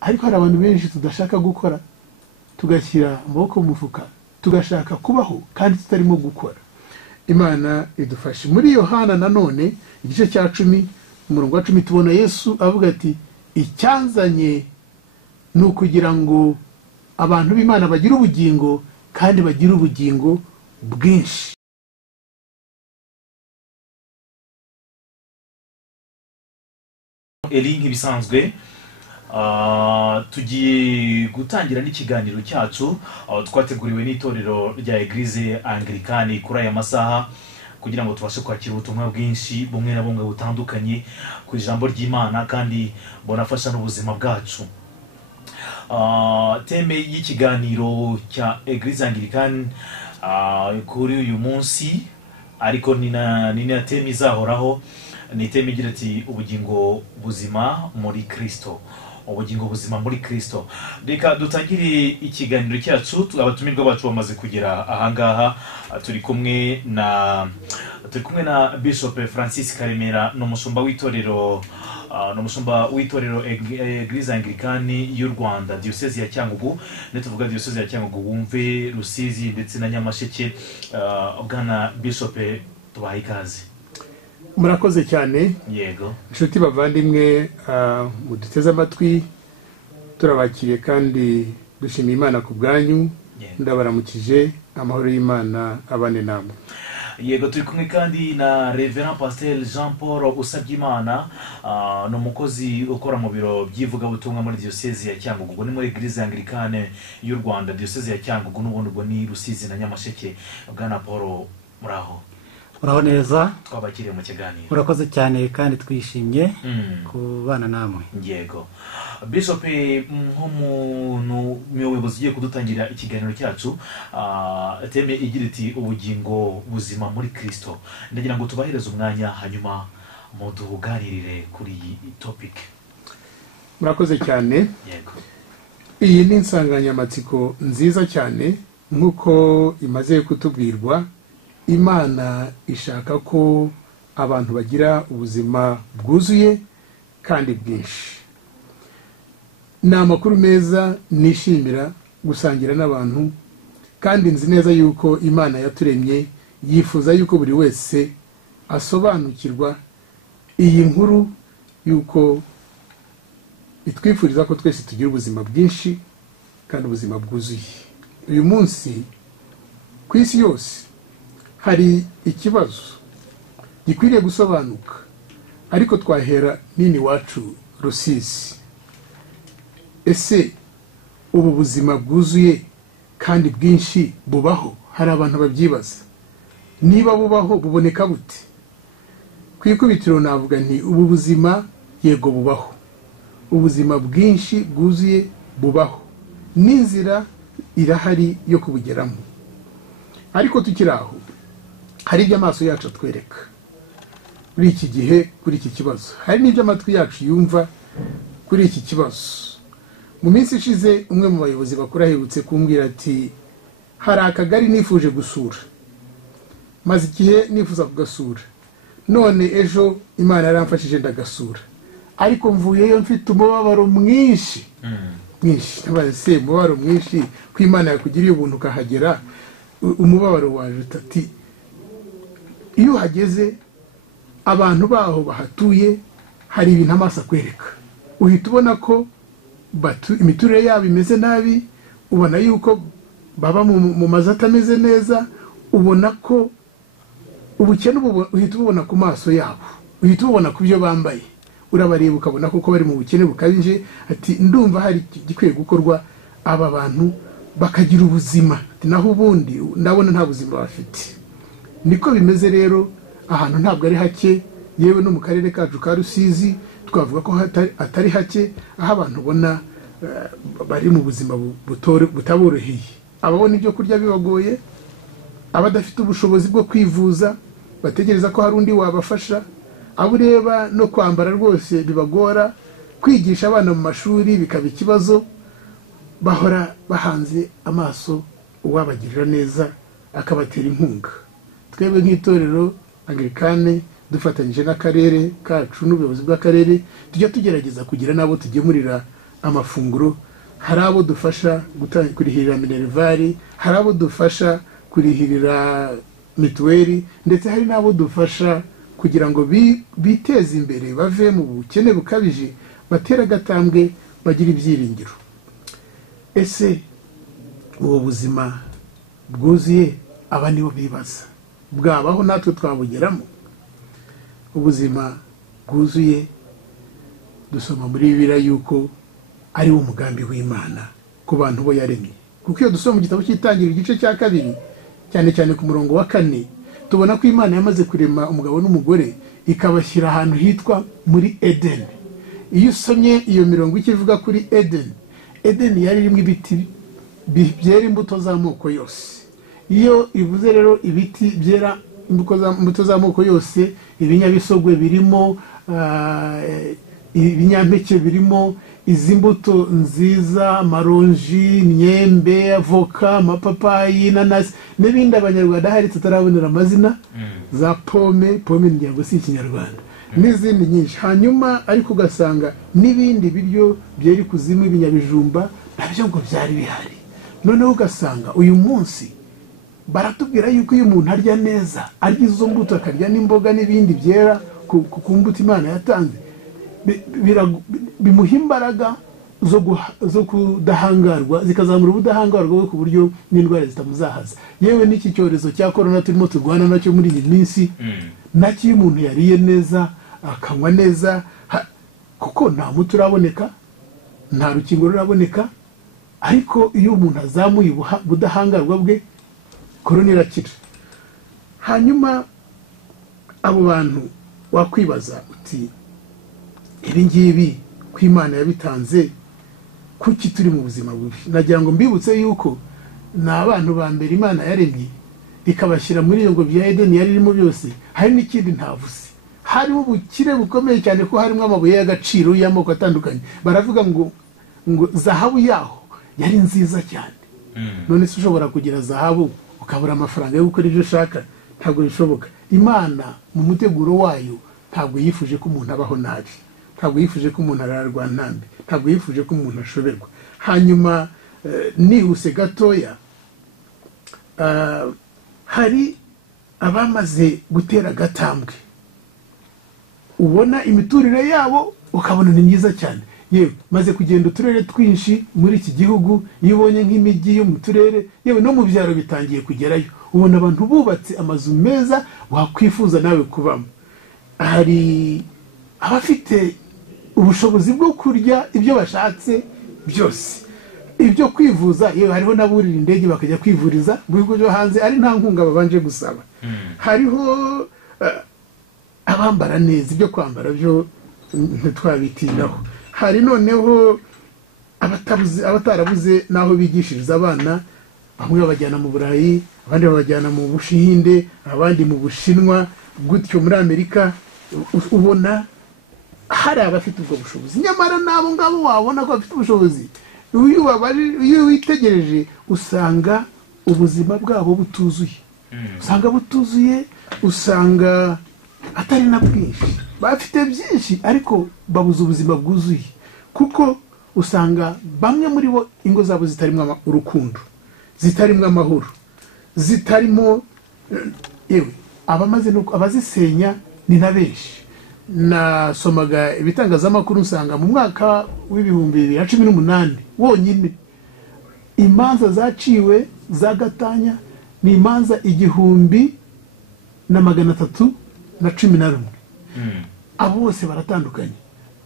ariko hari abantu benshi tudashaka gukora, tugashyira amaboko mu mufuka, tugashaka kubaho kandi tutarimo gukora. Imana idufashe. Muri Yohana nanone igice cya 10 umurongo wa 10 tubona Yesu avuga ati icyanzanye ni ukugira ngo abantu b'Imana bagire ubugingo kandi bagire ubugingo bwinshi. Eli nk'ibisanzwe tugiye gutangira n'ikiganiro cyacu twateguriwe n'itorero rya Eglise Anglikani kuri aya masaha kugira ngo tubashe kwakira ubutumwa bwinshi bumwe na bumwe butandukanye ku ijambo ry'Imana kandi bonafasha n'ubuzima bwacu. Teme y'ikiganiro cya Eglise Anglikani kuri uyu munsi ariko ni na teme izahoraho, ni teme igira ati ubugingo buzima muri Kristo. Ubugingo buzima muri Kristo. Reka dutangire ikiganiro cyacu. Abatumirwa bacu bamaze kugera ahangaha. Turi kumwe na Bishop Francis Karemera n'umushumba w'itorero Eglise Anglikani y'u Rwanda diocese ya Cyangugu. Tuvuga diocese ya Cyangugu wumve Rusizi ndetse na Nyamasheke. Bwana Bishop tubaha ikaze. Murakoze cyane. Yego. Inshuti bavandimwe muduteze amatwi, turabakiriye kandi dushimiye Imana ku bwanyu. Ndabaramukije, amahoro y'Imana abane namwe. Yego, turi kumwe kandi na Reverend Pasteur Jean Paul Usabyimana, no mukozi ukora mu biro by'ivugabutumwa muri diocese ya Cyangugu, ni muri Eglise Anglikane y'u Rwanda diocese ya Cyangugu, n'ubundi bwo ni Rusizi na Nyamasheke. Bwana Paul muraho? Uraho neza, twabakiriye mu kiganiro. Urakoze cyane kandi twishimye kubana namwe. Yego. Bishop nk'umuntu muyobozi ugiye kudutangira ikiganiro cyacu, teme igira iti ubugingo buzima muri Kristo. Ndagira ngo tubahereze umwanya hanyuma muduganirire kuri iyi topic. Murakoze cyane. Yego. Iyi ni insanganyamatsiko nziza cyane nk'uko imaze kutubwirwa. Imana ishaka ko abantu bagira ubuzima bwuzuye kandi bwinshi. Ni amakuru meza nishimira gusangira n'abantu, kandi nzi neza yuko Imana yaturemye yifuza yuko buri wese asobanukirwa iyi nkuru, yuko itwifuriza ko twese tugira ubuzima bwinshi kandi ubuzima bwuzuye. Uyu munsi ku isi yose hari ikibazo gikwiriye gusobanuka, ariko twahera nini wacu Rusizi. Ese ubu buzima bwuzuye kandi bwinshi bubaho? Hari abantu babyibaza. Niba bubaho buboneka bute? Kwikubitiro navuga nti ubu buzima yego bubaho. Ubuzima bwinshi bwuzuye bubaho, n'inzira irahari yo kubugeramo. Ariko tukiraho hari ibyo amaso yacu atwereka muri iki gihe kuri iki kibazo, hari n'ibyo amatwi yacu yumva kuri iki kibazo. Mu minsi ishize umwe mu bayobozi bakuru aherutse kumbwira ati hari akagari nifuje gusura, maze igihe nifuza kugasura, none ejo Imana yaramfashije ndagasura, ariko mvuyeyo mfite umubabaro mwinshi. Nabase umubabaro mwinshi ko Imana yakugiriye ubuntu ukahagera, umubabaro waje ati iyo hageze abantu baho bahatuye hari ibintu amaso akwereka, uhita ubona ko imiturire yabo imeze nabi, ubona yuko baba mu mazu atameze neza, ubona ko ubukene uhita ubona ku maso yabo, uhita ubona ku byo bambaye, urabareba ukabona ko bari mu bukene bukabije. Ati ndumva hari gikwiye gukorwa, aba bantu bakagira ubuzima, naho ubundi ndabona nta buzima bafite. Niko bimeze rero, ahantu ntabwo ari hake, yewe no mu karere kacu ka Rusizi twavuga ko atari hake, aho abantu ubona bari mu buzima butaboroheye. Ababona ibyo kurya bibagoye, abadafite ubushobozi bwo kwivuza bategereza ko hari undi wabafasha, abo ureba no kwambara rwose bibagora, kwigisha abana mu mashuri bikaba ikibazo, bahora bahanze amaso uwabagirira neza akabatera inkunga. Twebwe nk'itorero Anglikane dufatanyije n'akarere kacu n'ubuyobozi bw'akarere tujya tugerageza kugira nabo tugemurira amafunguro, hari abo dufasha kurihirira minervari, hari abo dufasha kurihirira mituweli, ndetse hari n'abo dufasha kugira ngo biteze imbere, bave mu bukene bukabije, batera agatambwe, bagira ibyiringiro. Ese ubu buzima bwuzuye aba nibo bibaza, bwabaho natwe twabugeramo? Ubuzima bwuzuye dusoma muri Bibiliya yuko ari wo mugambi w'Imana ku bantu bo yaremye, kuko iyo dusoma mu gitabo cy'Itangiriro igice cya 2 cyane cyane ku murongo wa 4 tubona ko Imana yamaze kurema umugabo n'umugore ikabashyira ahantu hitwa muri Eden. Iyo usomye iyo mirongo ikivuga kuri Eden, Eden yari irimo ibiti byera imbuto z'amoko yose. Iyo ivuze rero ibiti byera imbuto z'amoko yose, ibinyabisogwe birimo, ibinyampeke birimo, izi mbuto nziza, amaronji, imyembe, avoka, amapapayi, inanasi n'ibindi abanyarwanda hari tutarabonera amazina, za pome ngira si ikinyarwanda, n'izindi nyinshi. Hanyuma ariko ugasanga n'ibindi biryo byeri kuzimu, ibinyabijumba nabyo ngo byari bihari. Noneho ugasanga uyu munsi baratubwira yuko iyo umuntu arya neza, arya izo mbuto, akarya n'imboga n'ibindi byera ku mbuto Imana yatanze, bimuha imbaraga zo kudahangarwa, zikazamura ubudahangarwa bwe ku buryo n'indwara zitamuzahaza. Yewe n'iki cyorezo cya corona turimo turwana nacyo muri iyi minsi, nacyo iyo umuntu yariye neza, akanywa neza, kuko nta muti uraboneka, nta rukingo ruraboneka, ariko iyo umuntu azamuye ubudahangarwa bwe, corona irakira. Hanyuma abo bantu wakwibaza uti, ibi ngibi ko Imana yabitanze, kuki turi mu buzima bubi? Nagira ngo mbibutse yuko ni abantu ba mbere Imana yaremye ikabashyira muri iyo ngo bya Eden yari irimo byose. Hari n'ikindi ntavuze, harimo ubukire bukomeye cyane, ko harimo amabuye y'agaciro y'amoko atandukanye. Baravuga ngo zahabu yaho yari nziza cyane. None se ushobora kugira zahabu ukabura amafaranga yo gukora ibyo ushaka? Ntabwo bishoboka. Imana mu muteguro wayo ntabwo yifuje ko umuntu abaho nabi, ntabwo yifuje ko umuntu ararwa ntambi, ntabwo yifuje ko umuntu ashoberwa. Hanyuma nihuse gatoya, hari abamaze gutera agatambwe, ubona imiturire yabo ukabona ni myiza cyane. Yewe maze kugenda uturere twinshi muri iki gihugu, iyo ubonye nk'imijyi yo mu turere, yewe no mu byaro bitangiye kugerayo, ubona abantu bubatse amazu meza wakwifuza nawe kubamo. Hari abafite ubushobozi bwo kurya ibyo bashatse byose, ibyo kwivuza, yewe hariho n'aburira indege bakajya kwivuriza mu bihugu byo hanze ari nta nkunga babanje gusaba. Hariho abambara neza, ibyo kwambara byo ntitwabitinaho. Hari noneho abatarabuze n'aho bigishiriza abana, bamwe babajyana mu Burayi, abandi babajyana mu Bushihinde, abandi mu Bushinwa, gutyo muri Amerika. Ubona hari abafite ubwo bushobozi, nyamara nabo ngabo wabona ko bafite ubushobozi, iyo witegereje usanga ubuzima bwabo butuzuye, usanga atari na bwinshi. Bafite byinshi ariko babuze ubuzima bwuzuye, kuko usanga bamwe muri bo ingo zabo zitarimo urukundo, zitarimo amahoro, zitarimo, yewe abazisenya ni na benshi. Nasomaga ibitangazamakuru nsanga mu mwaka w'2018 wonyine imanza zaciwe za gatanya ni imanza 1311. Abo bose baratandukanye.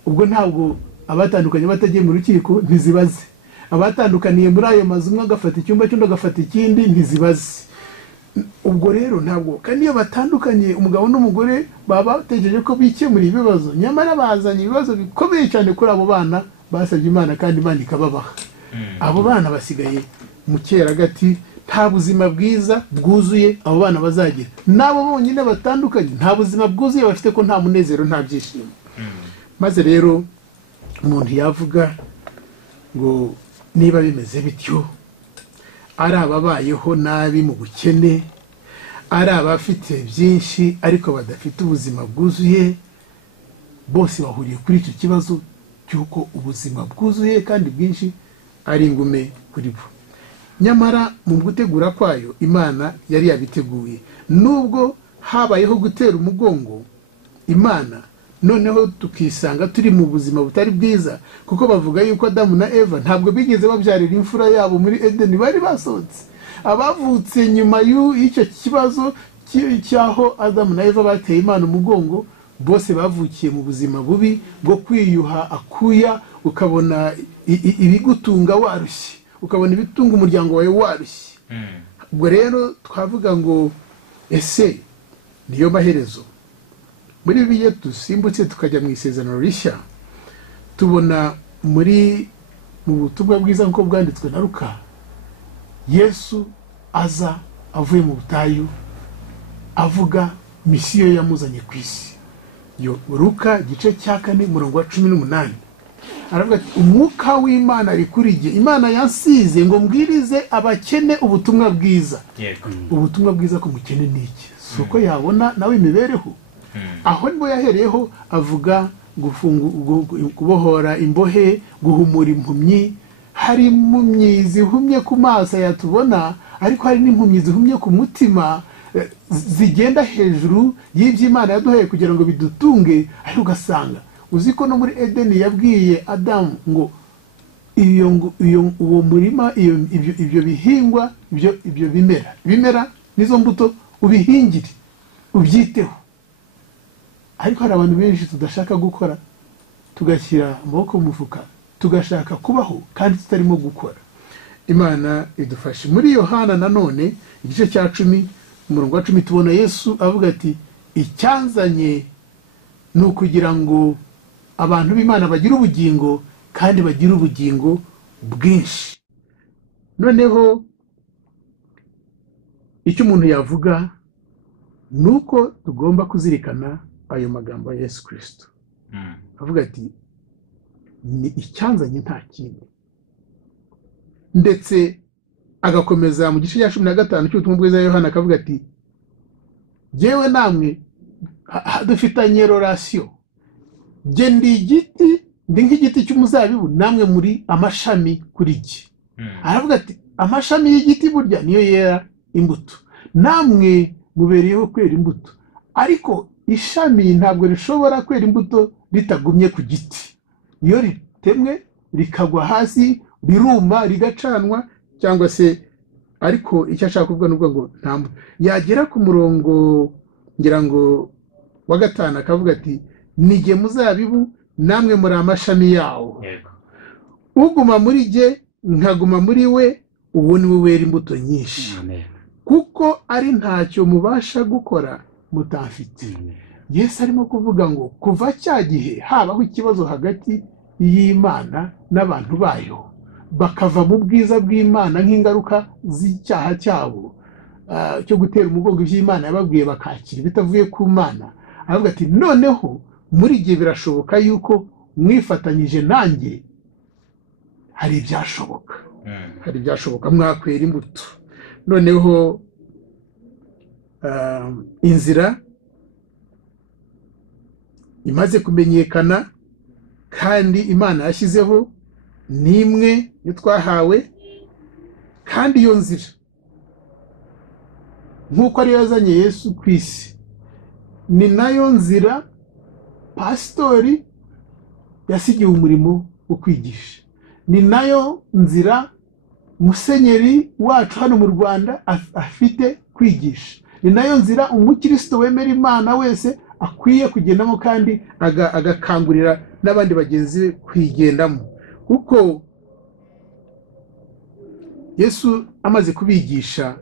Ubwo ntabwo abatandukanye batagiye mu rukiko ntizibaze, abatandukaniye muri ayo mazu, umwe agafata icyumba cy'undi agafata ikindi, ntizibaze. Ubwo rero ntabwo, kandi iyo batandukanye umugabo n'umugore baba bategereje ko bikemura ibibazo, nyamara bazanye ibibazo bikomeye cyane kuri abo bana basabye Imana kandi Imana ikababaha. Abo bana basigaye mu cyeragati, nta buzima bwiza bwuzuye abo bana bazagira. Nabo bonyine batandukanye nta buzima bwuzuye bafite, ko nta munezero, nta byishimo. Maze rero umuntu yavuga ngo niba bimeze bityo, ari ababayeho nabi mu bukene, ari abafite byinshi ariko badafite ubuzima bwuzuye, bose bahuriye kuri icyo kibazo cy'uko ubuzima bwuzuye kandi bwinshi ari ingume kuri bo. Nyamara mu gutegura kwayo Imana yari yabiteguye, nubwo habayeho gutera umugongo Imana, noneho tukisanga turi mu buzima butari bwiza, kuko bavuga yuko Adamu na Eva ntabwo bigeze babyarira imfura yabo muri Edeni, bari basohotse. Abavutse nyuma y'icyo kibazo cyaho Adamu na Eva bateye Imana umugongo, bose bavukiye mu buzima bubi bwo kwiyuha akuya, ukabona ibigutunga warushye, ukabona ibitunga umuryango wawe warushye. Ubwo rero twavuga ngo ese niyo maherezo. Muri Bibiliya dusimbutse tukajya mu Isezerano Rishya, tubona mu butumwa bwiza nk'uko bwanditswe na Luka, Yesu aza avuye mu butayu avuga misiyo yamuzanye ku isi. Luka igice cya 4:18 aravuga ati, umwuka w'Imana ari kuri jye, Imana yansize ngo mbwirize abakene ubutumwa bwiza. Ubutumwa bwiza ko mukene niki? Suko yabona nawe imibereho. Aho nibo yahereyeho avuga kubohora imbohe, guhumura impumyi. Hari impumyi zihumye ku maso yatubona, ariko hari n'impumyi zihumye ku mutima, zigenda hejuru y'iby'Imana yaduhaye kugira ngo bidutunge. Ariko ugasanga uzi ko no muri Edeni yabwiye Adamu ngo uwo murima, ibyo bihingwa, ibyo bimera nizo mbuto ubihingire, ubyiteho. Ariko hari abantu benshi tudashaka gukora, tugashyira amaboko mu mufuka, tugashaka kubaho kandi tutarimo gukora. Imana idufashe. Muri Yohana nanone igice cya 10:10 tubona Yesu avuga ati, icyanzanye ni ukugira ngo abantu b'Imana bagire ubugingo kandi bagire ubugingo bwinshi. Noneho icyo umuntu yavuga nuko tugomba kuzirikana ayo magambo ya Yesu Kristo. Avuga ati, ni icyanzanye nta kindi. Ndetse agakomeza mu gice cya 15 cy'ubutumwa bwiza Yohana akavuga ati, jewe namwe dufitanye relation, je ndi igiti, ndi nk'igiti cy'umuzabibu, namwe muri amashami kuri jye. Aravuga ati, amashami y'igiti burya niyo yera imbuto, namwe mubereyeho kwera imbuto. Ariko ishami ntabwo rishobora kwera imbuto ritagumye ku giti. Iyo ritemwe rikagwa hasi, biruma, rigacanwa cyangwa se. Ariko icyo ashaka kuvuga nubwo ngo ntambu yagera ku murongo ngira ngo wa 5 akavuga ati, nige muzabibu, namwe muri amashami yawo. Uguma muri jye nkaguma muri we, uwo ni we wera imbuto nyinshi. Kuko ari ntacyo mubasha gukora mutafite. Yesu arimo kuvuga ngo kuva cya gihe habaho ikibazo hagati y'Imana n'abantu bayo, bakava mu bwiza bw'Imana nk'ingaruka z'icyaha cyabo cyo gutera umugongo iby'Imana yababwiye, bakakira bitavuye ku Mana. Aravuga ati, noneho muri gihe birashoboka yuko mwifatanyije nanjye, hari ibyashoboka, hari ibyashoboka mwakwera imbuto. Noneho inzira imaze kumenyekana kandi Imana yashyizeho nimwe yo twahawe, kandi iyo nzira nk'uko ari yazanye Yesu ku isi, ni nayo nzira pasitori yasigiye umurimo wo kwigisha, ni nayo nzira musenyeri wacu hano mu Rwanda afite kwigisha, ni nayo nzira umukristo wemera Imana wese akwiye kugendamo kandi agakangurira n'abandi bagenzi kwigendamo. Kuko Yesu amaze kubigisha,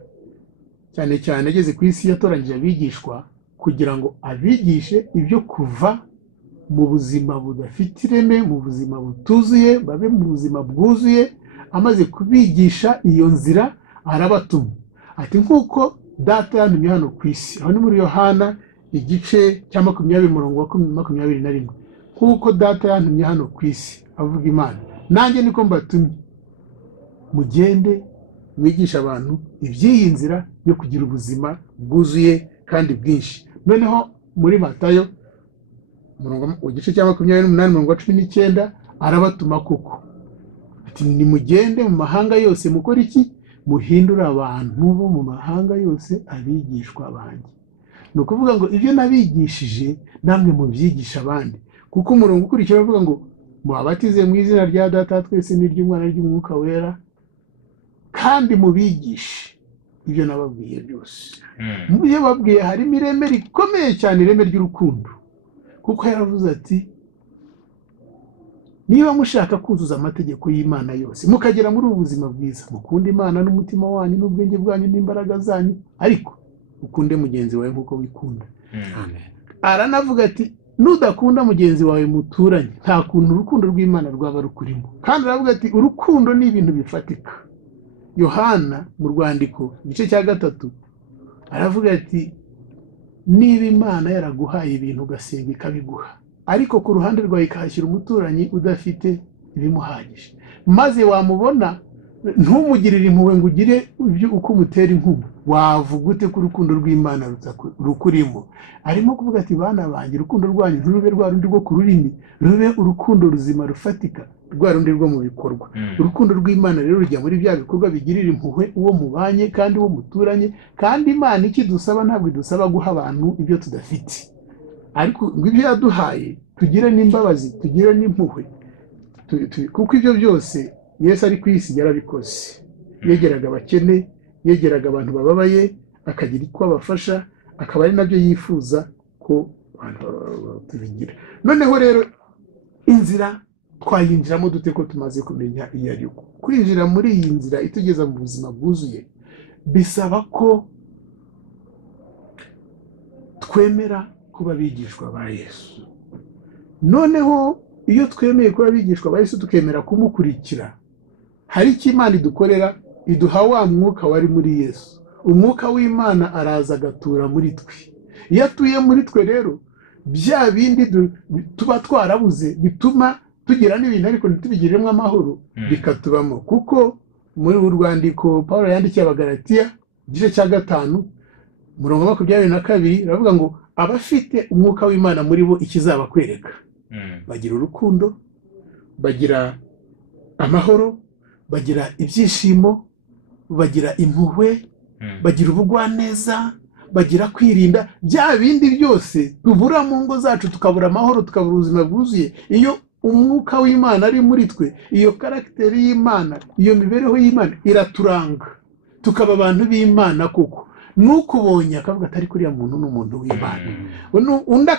cyane cyane ageze ku isi yatoranyije abigishwa kugira ngo abigishe ibyo kuva mu buzima budafite ireme, mu buzima butuzuye, babe mu buzima bwuzuye. Amaze kubigisha iyo nzira arabatuma ati, nk'uko data yantumye hano ku isi. Aho ni muri Yohana igice cya 20:21, nk'uko data yantumye hano ku isi, avuga Imana, nanjye niko mbatumye, mugende mwigisha abantu iby'iyi nzira yo kugira ubuzima bwuzuye kandi bwinshi. Noneho muri Matayo igice cya 28:19 arabatuma koko ati nimugende mu mahanga yose mukora iki muhindura abantu bo mu mahanga yose abigishwa banjye. Ni ukuvuga ngo ibyo nabigishije namwe mubyigisha abandi, kuko umurongo ukurikira avuga ngo mubabatize mu izina rya Data twese n'iry'Umwana ry'Umwuka wera kandi mubigishe ibyo nababwiye byose. Mu byo babwiye harimo ireme rikomeye cyane, ireme ry'urukundo, kuko yaravuze ati niba mushaka kuzuza amategeko y'Imana yose mukagera muri ubu buzima bwiza, mukunda Imana n'umutima wanyu n'ubwenge bwanyu n'imbaraga zanyu, ariko ukunde mugenzi wawe nk'uko wikunda. Aranavuga ati nudakunda mugenzi wawe muturanye nta kuntu urukundo rw'Imana rwaba rukurimo. Kandi aravuga ati urukundo ni ibintu bifatika. Yohana mu rwandiko igice cya 3 aravuga ati niba Imana yaraguhaye ibintu ugasenga ikabiguha, ariko ku ruhande rwawe ikahashyira umuturanyi udafite ibimuhagije, maze wamubona ntumugirire impuhwe ngo ugire ibyo uko umutera inkuba, wavuga ute ko urukundo rw'Imana rukurimo? Arimo kuvuga ati bana banjye, urukundo rwanyu ntirube rwa rundi rwo ku rurimi, rube urukundo ruzima rufatika, rwa rundi rwo mu bikorwa. Urukundo rw'Imana rero rujya muri bya bikorwa bigirira impuhwe uwo mubanye kandi uwo muturanye. Kandi Imana ikidusaba ntabwo idusaba guha abantu ibyo tudafite, ariko ngo ibyo yaduhaye tugire n'imbabazi, tugire n'impuhwe, kuko ibyo byose Yesu ari ku isi yarabikoze. Yegeraga abakene, yegeraga abantu bababaye, akagira icyo abafasha, akaba ari nabyo yifuza ko abantu tubigira. Noneho rero inzira twayinjiramo dute ko tumaze kumenya iyo ari yo? Kwinjira muri iyi nzira itugeza mu buzima bwuzuye bisaba ko twemera kuba abigishwa ba Yesu. Noneho iyo twemeye kuba abigishwa ba Yesu tukemera kumukurikira, hari icyo Imana idukorera, iduha wa mwuka wari muri Yesu. Umwuka w'Imana araza agatura muri twe. Iyo atuye muri twe rero bya bindi tuba twarabuze bituma tugira n'ibintu ariko ntitubigiremo amahoro bikatubamo. Kuko muri urwandiko Pawulo yandikiye Abagalatiya igice cya 5 umurongo wa 22 aravuga ngo abafite umwuka w'Imana muri bo ikizaba kwereka bagira urukundo, bagira amahoro, bagira ibyishimo, bagira impuhwe, bagira ubugwaneza, bagira kwirinda. Bya bindi byose tubura mu ngo zacu, tukabura amahoro, tukabura ubuzima bwuzuye, iyo umwuka w'Imana ari muri twe, iyo karagiteri y'Imana, iyo mibereho y'Imana iraturanga, tukaba abantu b'Imana koko. Nukubonye akavuga atari kuriya muntu n'umuntu w'Imana, undi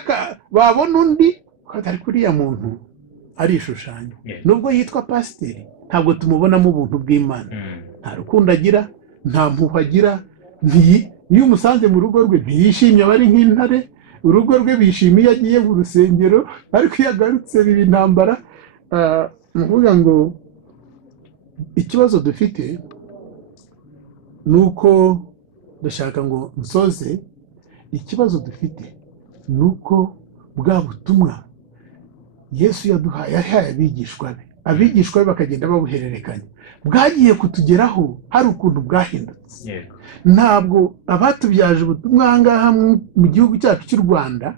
babona undi atari kuriya muntu arishushanya. Nubwo yitwa pasiteri ntabwo tumubonamo ubuntu bw'Imana. Nta rukundo agira, nta mpuhwe agira. Iyo umusanze mu rugo rwe ntiyishimye, aba ari nk'intare. Urugo rwe bishimiye agiye mu rusengero, ariko iyo agarutse biba intambara. Mvuga ngo ikibazo dufite ni uko dushaka ngo nsoze, ikibazo dufite ni uko bwa butumwa Yesu yaduhaye abigishwa be, abigishwa be bakagenda babuhererekanya, bwagiye kutugeraho hari ukuntu bwahindutse. Ntabwo abatubyaje ubutumwa ahangaha mu gihugu cyacu cy'u Rwanda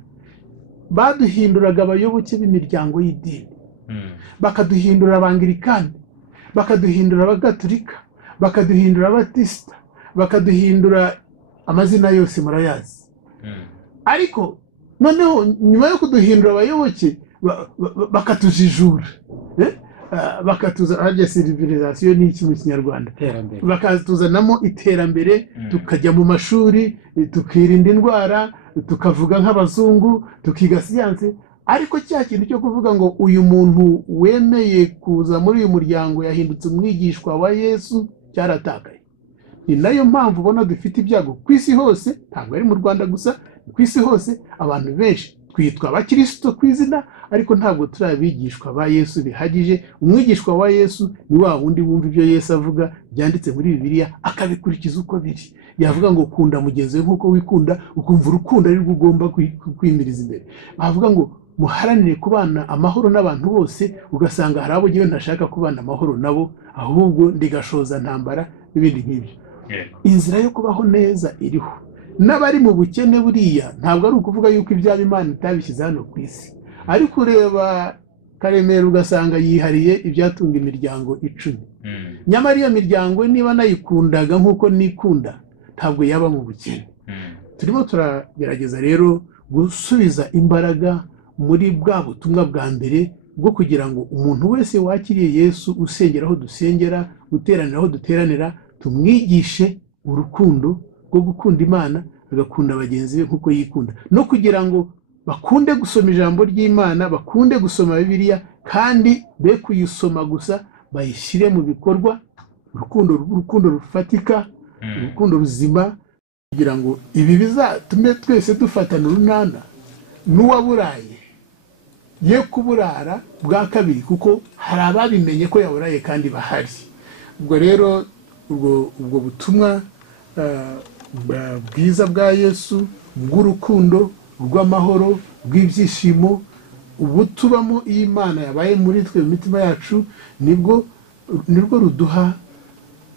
baduhinduraga abayoboke b'imiryango y'idini, bakaduhindura Abangilikani, bakaduhindura Abagatolika, bakaduhindura Abatisita, bakaduhindura amazina yose murayazi. Ariko noneho nyuma yo kuduhindura abayoboke bakatujijura, bakatuza harya civilisation ni iki mu Kinyarwanda, bakatuzanamo iterambere, tukajya mu mashuri, tukirinda indwara, tukavuga nk'abazungu, tukiga siyanse. Ariko cya kintu cyo kuvuga ngo uyu muntu wemeye kuza muri uyu muryango yahindutse umwigishwa wa Yesu cyaratakaye. Ni nayo mpamvu ubona dufite ibyago ku isi hose, ntabwo ari mu Rwanda gusa, ku isi hose abantu benshi twitwa abakristo ku izina, ariko ntabwo turi abigishwa ba Yesu bihagije. Umwigishwa wa Yesu ni wa wundi wumva ibyo Yesu avuga byanditse muri Bibiliya akabikurikiza uko biri. Yavuga ngo kunda mugenzi we nk'uko wikunda, ukumva urukundo ari rwo ugomba kwimiriza imbere. Bavuga ngo muharanire kubana amahoro n'abantu bose, ugasanga hari abo gihe ntashaka kubana amahoro nabo, ahubwo ndigashoza ntambara n'ibindi nk'ibyo. Inzira yo kubaho neza iriho. N'abari mu bukene buriya ntabwo ari ukuvuga yuko ibyaba Imana itabishyize hano ku isi, ariko ureba Karemera ugasanga yihariye ibyatunga imiryango 10. Nyamara iyo miryango niba nayikundaga nk'uko nikunda ntabwo yaba mu bukene. Turimo turagerageza rero gusubiza imbaraga muri bwa butumwa bwa mbere bwo kugira ngo umuntu wese wakiriye Yesu, usengera aho dusengera, uteranira aho duteranira, tumwigishe urukundo rwo gukunda Imana, agakunda bagenzi be nk'uko yikunda, no kugira ngo bakunde gusoma ijambo ry'Imana, bakunde gusoma Bibiliya, kandi be kuyisoma gusa, bayishyire mu bikorwa, urukundo rufatika, urukundo ruzima, kugira ngo ibi bizatume twese dufatana urunana n'uwaburaye ye kuburara bwa kabiri, kuko hari ababimenye ko yaburaye kandi bahari. Ubwo rero ubwo butumwa bwiza bwa Yesu bw'urukundo, rw'amahoro, rw'ibyishimo, ubutubamo iyo Imana yabaye muri twe mu mitima yacu, nirwo ruduha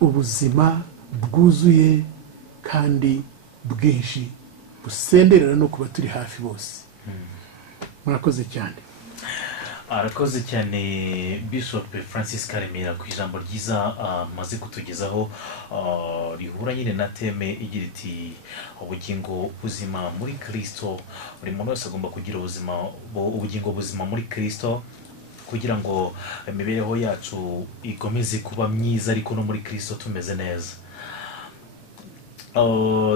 ubuzima bwuzuye kandi bwinshi, busenderera no kuba turi hafi bose. Murakoze cyane. Arakoze cyane Bishop Francis Karemera ku ijambo ryiza maze kutugezaho, rihura nyine na teme igira iti ubugingo buzima muri Kristo. Buri muntu wese agomba kugira ubugingo buzima muri Kristo, kugira ngo imibereho yacu ikomeze kuba myiza, ariko no muri Kristo tumeze neza.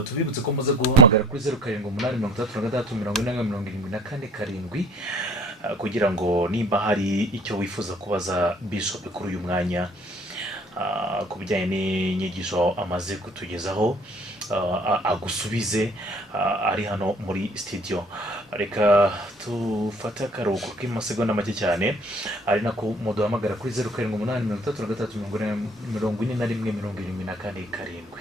Tubibutse ko muze guhamagara kuri 0783364074 kugira ngo nimba hari icyo wifuza kubaza Bishop kuri uyu mwanya ku bijyanye n'inyigisho amaze kutugezaho, agusubize ari hano muri studio. Reka tufate akaruhuko k'amasegonda make cyane, ari nako muduhamagara kuri 078336404174.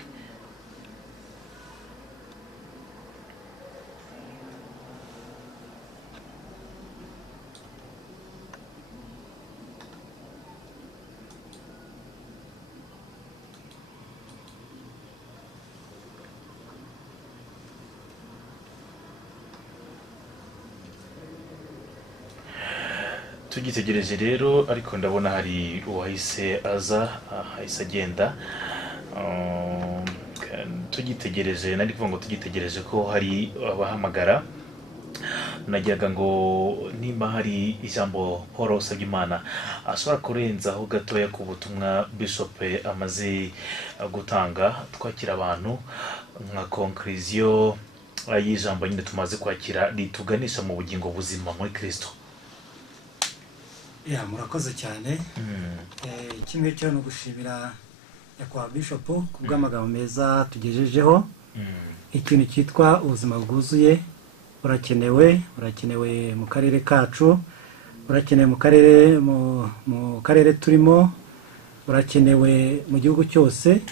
Tugitegereje rero, ariko ndabona hari uwahise aza, ahise agenda. Tugitegereje, nari kuvuga ngo tugitegereje ko hari abahamagara. Najyaga ngo nimba hari ijambo Paul Usabimana ashobora kurenzaho gatoya ku butumwa Bishop amaze gutanga, twakira abantu nka conclusion y'ijambo nyine tumaze kwakira rituganisha mu bugingo buzima muri Kristo. Murakoze cyane. Kimwe cyo no gushimira kwa Bishop kubw'amagambo meza tugejejeho. Ikintu cyitwa ubuzima bwuzuye urakenewe mu karere kacu, urakenewe mu karere turimo, urakenewe mu gihugu cyose,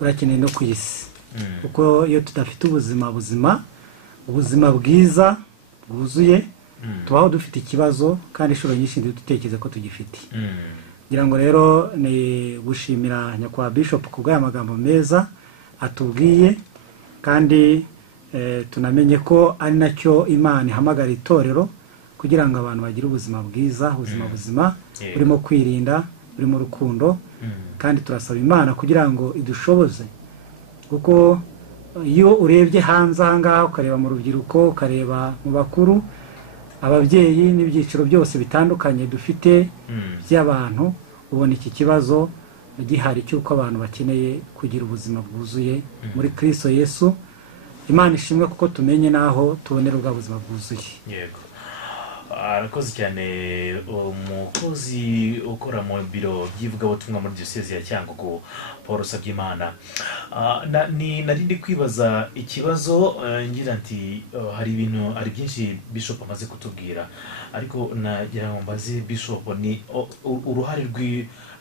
urakenewe no ku isi. Kuko iyo tudafite ubuzima bwiza bwuzuye, tubaho dufite ikibazo, kandi inshuro nyinshi dutekereza ko tugifite. Ngira ngo rero ni gushimira nyakwa Bishop kubw'aya magambo meza atubwiye, kandi tunamenye ko ari nacyo Imana ihamagara itorero, kugira ngo abantu bagire ubuzima bwiza, ubuzima buzima burimo kwirinda, burimo urukundo. Kandi turasaba Imana kugira ngo idushoboze, kuko iyo urebye hanze ahangaha, ukareba mu rubyiruko, ukareba mu bakuru, ababyeyi n'ibyiciro byose bitandukanye dufite by'abantu, ubona iki kibazo gihari cy'uko abantu bakeneye kugira ubuzima bwuzuye muri Kristo Yesu. Imana ishimwe kuko tumenye naho tubonera ubwa buzima bwuzuye. Yego. Arakoze cyane umukozi ukora mu biro by'ivugabutumwa muri Diocese ya Cyangugu, Paul Usabimana. Nari ndi kwibaza ikibazo, ngira nti hari byinshi Bishop amaze kutubwira, ariko nagira ngo mbaze Bishop ni uruhare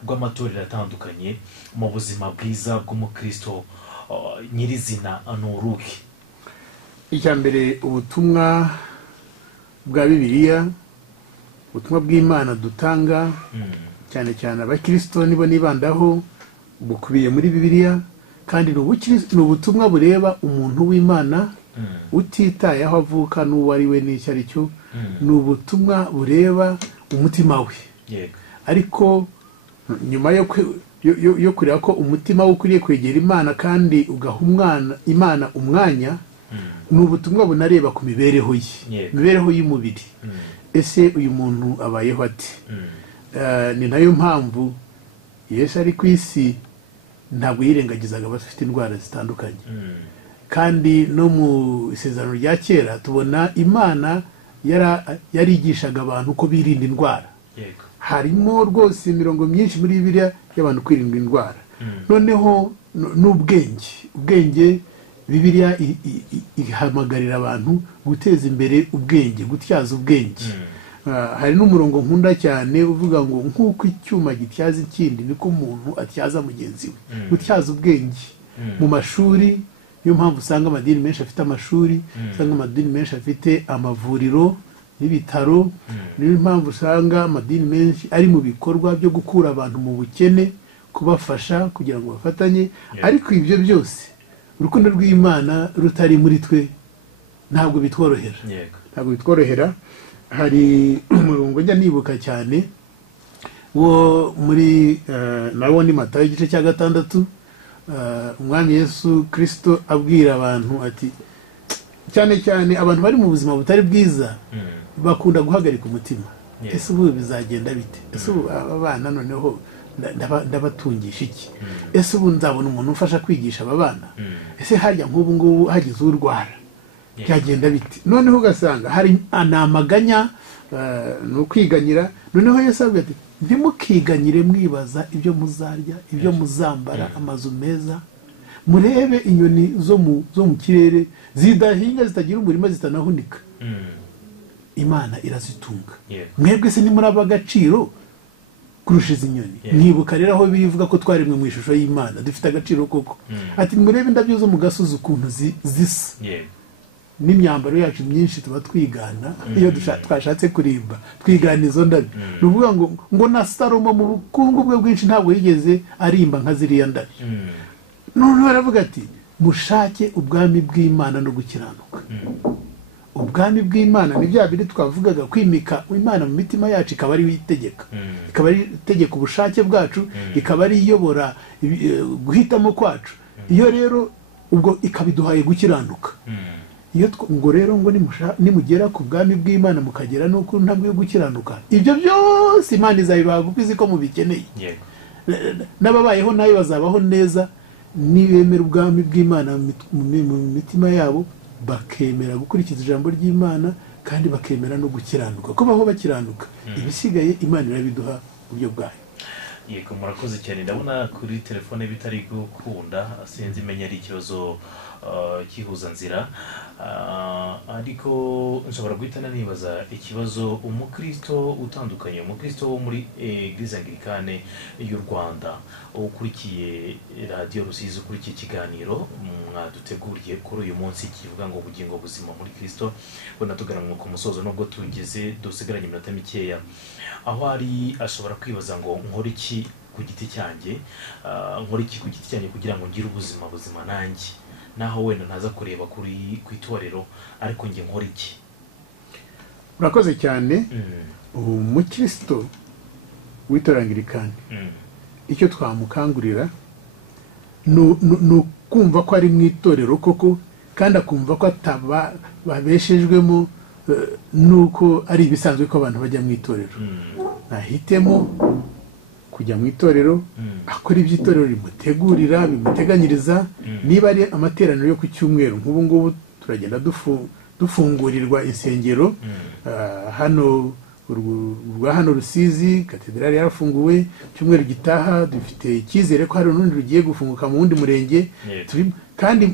rw'amatorero atandukanye mu buzima bwiza bw'umukristo nyirizina n'uruhe? Icya mbere, ubutumwa bwa Bibiliya, ubutumwa bw'Imana dutanga, cyane cyane abakristo nibo nibandaho, bukubiye muri Bibiliya, kandi ni ubutumwa bureba umuntu w'Imana utitaye aho avuka n'uwo ari we n'icyo ari cyo, ni ubutumwa bureba umutima we. ariko nyuma yo kureba ko umutima we ukwiriye kwegera Imana kandi ugaha Imana umwanya, ni ubutumwa bunareba ku mibereho ye, imibereho y'umubiri. ese uyu muntu abayeho ati? ni nayo mpamvu Yesu ari ku isi ntabwo yirengagizaga abafite indwara zitandukanye. kandi no mu isezerano rya kera tubona Imana yarigishaga abantu ko birinda indwara. harimo rwose imirongo myinshi muri Bibiliya y'abantu kwirinda indwara. noneho ubwenge Bibiliya ihamagarira abantu guteza imbere ubwenge, gutyaza ubwenge. hari n'umurongo nkunda cyane uvuga ngo nk'uko icyuma gityaza ikindi niko umuntu atyaza mugenzi we. gutyaza ubwenge mu mashuri, niyo mpamvu usanga amadini menshi afite amashuri, usanga amadini menshi afite amavuriro n'ibitaro, niyo mpamvu usanga amadini menshi ari mu bikorwa byo gukura abantu mu bukene, kubafasha kugira ngo bafatanye. ariko ibyo byose urukundo rw'Imana rutari muri twe ntabwo bitworohera. hari umurongo njya nibuka cyane wo muri nawo ni Matayo igice cya 6, umwami Yesu Kristo abwira abantu ati, cyane cyane abantu bari mu buzima butari bwiza bakunda guhagarika umutima. ese ubu bizagenda bite? ese ubu abana noneho ndabatungisha iki? ese ubu nzabona umuntu ufasha kwigisha aba bana? ese harya nk'ubu ngubu hagize urwara byagenda bite? noneho ugasanga hari amaganya, ni ukwiganyira. noneho Yesu avuga ati, ntimukiganyire mwibaza ibyo muzarya, ibyo muzambara, amazu meza. murebe inyoni zo mu kirere, zidahinga, zitagira umurima, zitanahunika, Imana irazitunga. mwebwe se ntimuraba agaciro kurusha izi nyoni? nibuka rero aho bivuga ko twaremwe mu ishusho y'Imana, dufite agaciro koko. ati murebe indabyo zo mu gasozi ukuntu zisa. n'imyambaro yacu myinshi tuba twigana, iyo twashatse kurimba twigana izo ndabyo. ni ukuvuga ngo na Salomo mu bukungu bwe bwinshi ntabwo yigeze arimba nka ziriya ndabyo. noneho baravuga ati, mushake ubwami bw'Imana no gukiranuka. ubwami bw'Imana ni bya biri twavugaga, kwimika Imana mu mitima yacu, ikaba ari itegeka, ikaba ari itegeka ubushake bwacu, ikaba ari iyobora guhitamo kwacu. iyo rero ubwo ikabiduhaye gukiranuka. ngo rero ngo nimugera ku bwami bw'Imana mukagera no ku ntambwe yo gukiranuka, ibyo byose Imana izabibaha kuko izi ko mubikeneye. n'ababayeho nayo bazabaho neza nibemera ubwami bw'Imana mu mitima yabo, bakemera gukurikiza ijambo ry'Imana kandi bakemera no gukiranuka. kubaho bakiranuka, ibisigaye Imana irabiduha uburyo bwayo. yego, murakoze cyane. ndabona kuri telefone bitari gukunda, sinzi imenya ari ikibazo cy'ihuzanzira, ariko nshobora guhita nibaza ikibazo umukristo utandukanye, umukristo wo muri Eglise Anglikane y'u Rwanda ukurikiye radiyo Rusizi, ukurikiye ikiganiro mwaduteguriye kuri uyu munsi kivuga ngo ubugingo buzima muri Kristo, ubona tugaramwe ku musozo nubwo dusigaranye iminota mikeya. aho ari ashobora kwibaza ngo nkora iki ku giti cyanjye, kugira ngo ngire ubuzima buzima nanjye, naho wenda ntaza kureba ku itorero, ariko njye nkora iki? urakoze cyane. umukristo w'itorero Anglikane, icyo twamukangurira ni ukumva ko ari mu itorero koko, kandi akumva ko babeshejwemo nuko ari ibisanzwe ko abantu bajya mu itorero. nahitemo kujya mu itorero, akora iby'itorero rimutegurira, bimuteganyiriza. niba ari amateraniro yo ku cyumweru, nk'ubu ngubu turagenda dufungurirwa insengero hano Rusizi, katedrali yarafunguwe. cyumweru gitaha dufite icyizere ko hari n'undi rugiye gufunguka mu wundi murenge. kandi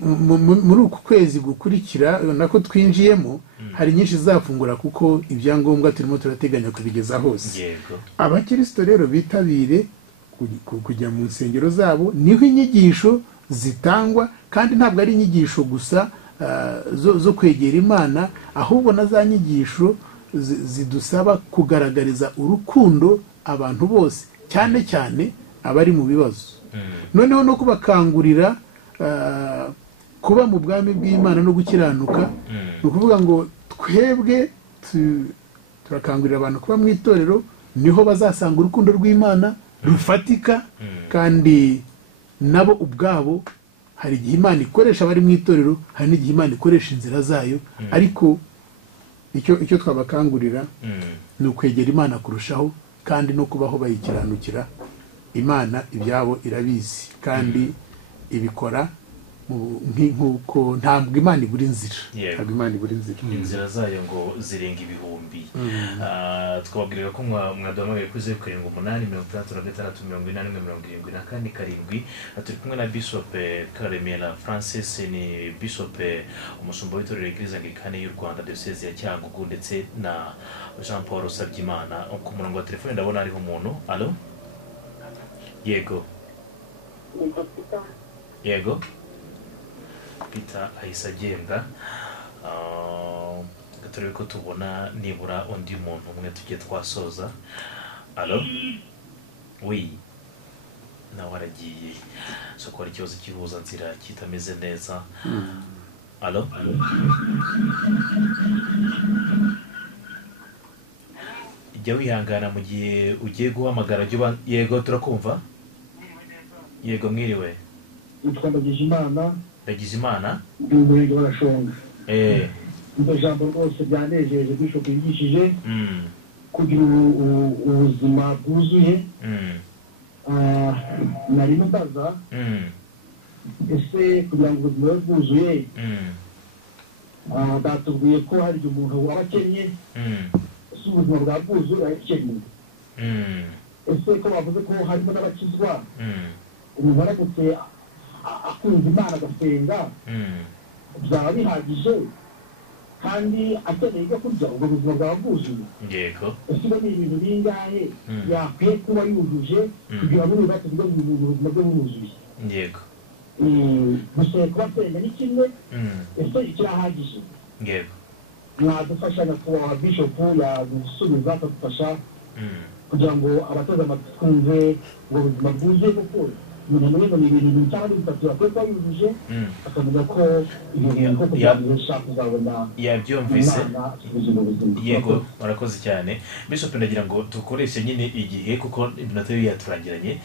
muri uku kwezi gukurikira nako twinjiyemo, hari nyinshi zizafungura kuko ibyangombwa turimo turateganya kubigeza hose. abakristo rero bitabire kujya mu nsengero zabo, niho inyigisho zitangwa, kandi ntabwo ari inyigisho gusa zo kwegera Imana, ahubwo na za nyigisho zidusaba kugaragariza urukundo abantu bose, cyane cyane abari mu bibazo. noneho no kubakangurira kuba mu bwami bw'Imana no gukiranuka. Ni ukuvuga ngo twebwe turakangurira abantu kuba mu itorero, niho bazasanga urukundo rw'Imana rufatika, kandi nabo ubwabo hari igihe Imana ikoresha abari mu itorero, hari n'igihe Imana ikoresha inzira zayo, ariko icyo twabakangurira ni ukwegera Imana kurushaho, kandi no kubaho bayikiranukira. Imana ibyabo irabizi kandi ibikora nk'uko ntabwo Imana ibura inzira, ntabwo Imana ibura inzira zayo ngo zirenga ibihumbi. Twababwiraga ko mwaduhamagaye kuri 0786864074 turi kumwe na Bishop Karemera Francis, ni Bishop umushumba w'itorero Eglise Anglikane y'u Rwanda diocese ya Cyangugu, ndetse na Jean Paul Sabyimana. Ku murongo wa telefone ndabona hariho umuntu. Allo, yego yego, Peter ahise agenda. Turebe ko tubona nibura undi muntu umwe tujye twasoza. Allo, oui, nawe aragiye, so ko ari ikibazo cy'ihuza nzira kitameze neza. Allo, jya wihangana mu gihe ugiye guhamagara. Yego, turakumva. Yego, mwiriwe. Yitwa Ndagijimana. Ndagijimana Umurenge w'Arashonga. Iryo jambo rwose byanejeje Bishop yigishije kugira ubuzima bwuzuye. Nari mbaza ese kugira ngo ubuzima bwuzuye, batubwiye ko hari umuntu waba akennye, ese ubuzima bwa bwuzuye arakennye. Ese ko bavuze ko harimo n'abakizwa, umuntu aramutse akunze Imana agasenga byaba bihagije kandi akeneye ibyo kurya, ubwo buzima bwaba bwuzuye? Yego. Ese ni ibintu bingahe yakwiye kuba yujuje kugira ngo niba tuvuge ngo ubuzima bwe buzuye? Yego. Gusa kuba asenga ni kimwe, ese kirahagije? Yego. Mwadufasha nyakubahwa Bishop yadusubiza akadufasha kugira ngo abatoza amatwi twumve ubwo buzima bwuzuye, kuko umuntu rero ni ibintu bitanu bitatu yakwiye kuba yujuje, akavuga ko ibintu koko byabasha kuzabona yabyumvise. ubuzima. Yego, murakoze cyane Bishop. Ndagira ngo dukoreshe nyine igihe kuko iminota yo yaturangiranye,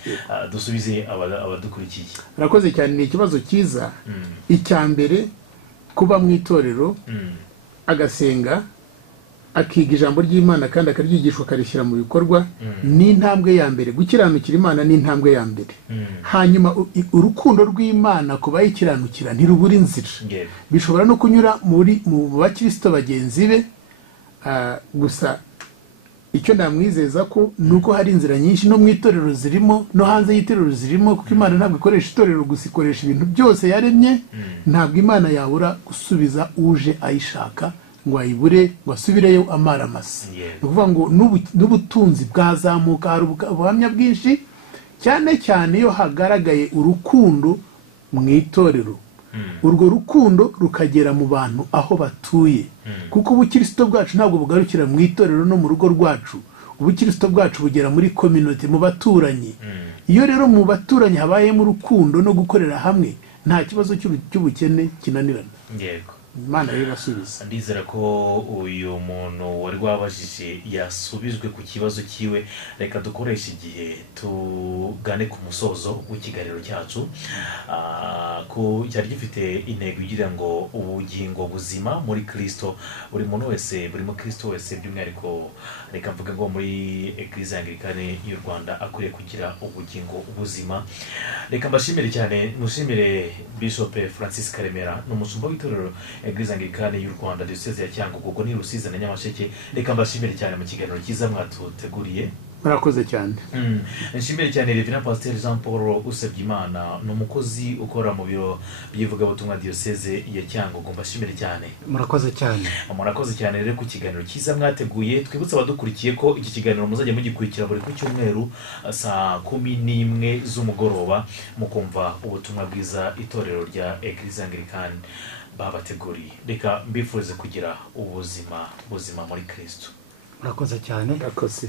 dusubize abadukurikiye. Murakoze cyane, ni ikibazo cyiza. Icya mbere, kuba mu itorero agasenga, akiga ijambo ry'Imana kandi akaryigishwa akarishyira mu bikorwa, ni intambwe ya mbere. Gukiranukira Imana ni intambwe ya mbere. Hanyuma urukundo rw'Imana ku bayikiranukira ntirubura inzira. Bishobora no kunyura mu bakristo bagenzi be, gusa icyo ndamwizeza ko nuko hari inzira nyinshi no mu itorero zirimo, no hanze y'itorero zirimo, kuko Imana ntabwo ikoresha itorero gusa, ikoresha ibintu byose yaremye. Ntabwo Imana yabura gusubiza uje ayishaka ngo ayibure ngo asubireyo amara masa. Ni ukuvuga ngo n'ubutunzi bwazamuka. Hari ubuhamya bwinshi, cyane cyane iyo hagaragaye urukundo mu itorero, urwo rukundo rukagera mu bantu aho batuye, kuko ubukristo bwacu ntabwo bugarukira mu itorero no mu rugo rwacu. Ubukristo bwacu bugera muri community, mu baturanyi. Iyo rero mu baturanyi habayemo urukundo no gukorera hamwe, nta kibazo cy'ubukene kinanirana. Yego. Imana rero irasubiza. Ndizera ko uyu muntu wari wabajije yasubijwe ku kibazo cyiwe. Reka dukoreshe igihe tugane ku musozo w'ikiganiro cyacu, ko cyari gifite intego igira ngo ubugingo buzima muri Kristo. Buri muntu wese, buri mukristo wese by'umwihariko, reka mvuge ngo muri Eglise Anglikane y'u Rwanda akwiriye kugira ubugingo buzima. Reka mbashimire cyane, mushimire Bishop Francis Karemera, n'umushumba w'itorero Eglise Anglikane y'u Rwanda diocese ya Cyangugu ni Rusizi na Nyamasheke. Reka mbashimire cyane mu kiganiro cyiza mwatuteguriye. Murakoze cyane. Nshimire cyane Reverend Pasteur Jean Paul Sabyimana, ni umukozi ukora mu biro by'ivugabutumwa diocese ya Cyangugu. Mbashimire cyane. Murakoze cyane. Murakoze cyane rero ku kiganiro cyiza mwateguye. Twibutse abadukurikiye ko iki kiganiro muzajya mugikurikira buri ku cyumweru saa 11 z'umugoroba, mukumva ubutumwa bwiza itorero rya Eglise Anglikane babateguriye. Reka mbifurize kugira ubuzima buzima muri Kristo. Murakoze cyane. Murakoze.